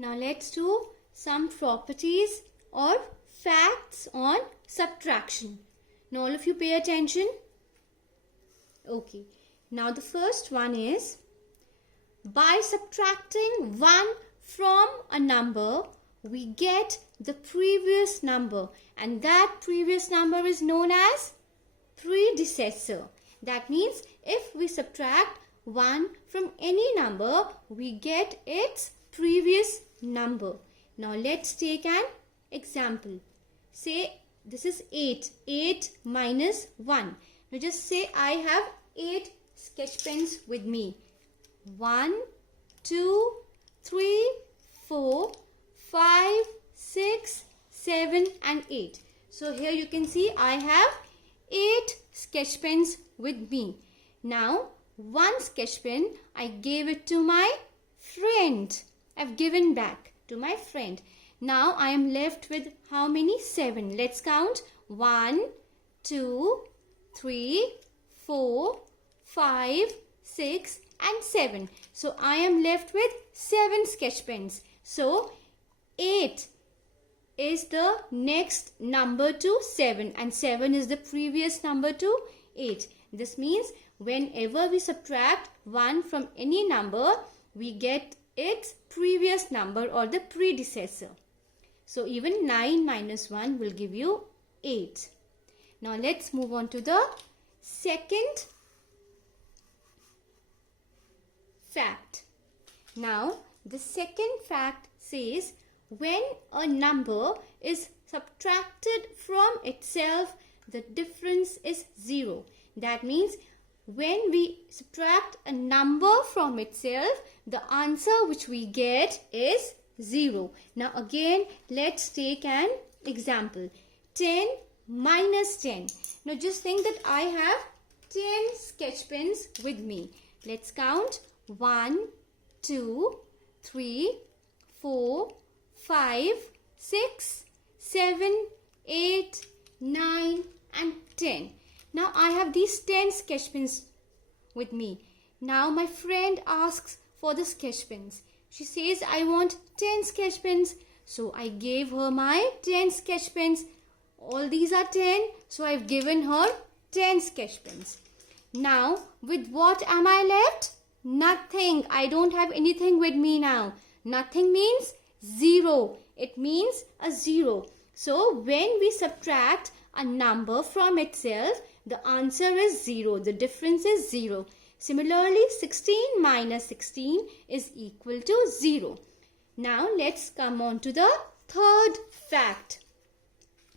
Now let's do some properties or facts on subtraction. Now all of you pay attention. Okay. Now the first one is, by subtracting 1 from a number, we get the previous number, and that previous number is known as predecessor. That means if we subtract 1 from any number, we get its previous number. Now let's take an example. Say this is 8. 8 minus 1. Now just say I have 8 sketch pens with me. 1, 2, 3, 4, 5, 6, 7 and 8. So here you can see I have 8 sketch pens with me. Now one sketch pen I gave it to my friend. I've given back to my friend. Now I am left with how many? 7. Let's count. 1, 2, 3, 4, 5, 6 and 7. So I am left with 7 sketch pens. So 8 is the next number to 7 and 7 is the previous number to 8. This means whenever we subtract 1 from any number, we get its previous number or the predecessor. So even 9 minus 1 will give you 8. Now let's move on to the second fact. Now the second fact says, when a number is subtracted from itself, the difference is 0. That means when we subtract a number from itself, the answer which we get is 0. Now again, let's take an example. 10 minus 10. Now just think that I have 10 sketch pens with me. Let's count. 1, 2, 3, 4, 5, 6, 7, 8, 9 and 10. Now I have these 10 sketch pens with me. Now my friend asks for the sketch pens. She says I want 10 sketch pens. So I gave her my 10 sketch pens. All these are 10. So I've given her 10 sketch pens. Now with what am I left? Nothing. I don't have anything with me now. Nothing means 0. It means a 0. So when we subtract a number from itself, the answer is 0. The difference is 0. Similarly, 16 minus 16 is equal to 0. Now let's come on to the third fact.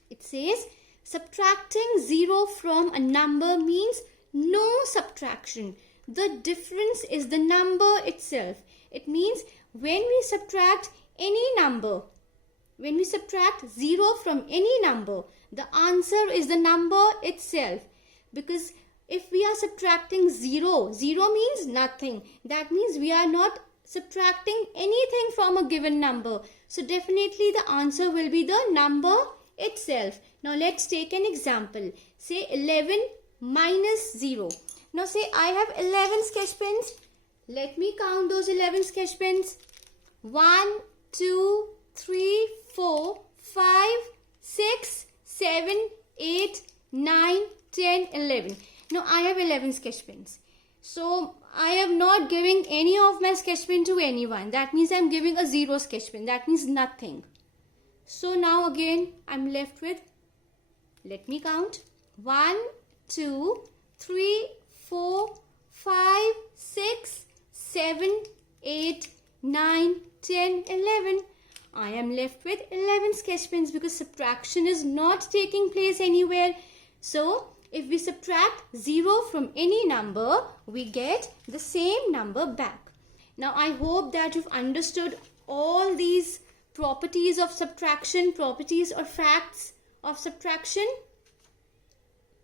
It says subtracting 0 from a number means no subtraction. The difference is the number itself. It means when we subtract any number, when we subtract 0 from any number, the answer is the number itself. Because if we are subtracting 0, 0 means nothing. That means we are not subtracting anything from a given number. So definitely the answer will be the number itself. Now let's take an example. Say 11 minus 0. Now say I have 11 sketch pens. Let me count those 11 sketch pens. 1, 2, 3, 4, 5, 6, 7, 8, 9, 10, 11. Now I have 11 sketch pens. So I am not giving any of my sketch pen to anyone. That means I am giving a 0 sketch pen. That means nothing. So now again I am left with, let me count. 1, 2, 3, 4, 5, 6, 7, 8, 9, 10, 11. I am left with 11 sketch pens because subtraction is not taking place anywhere. So if we subtract 0 from any number, we get the same number back. Now I hope that you've understood all these properties of subtraction, properties or facts of subtraction.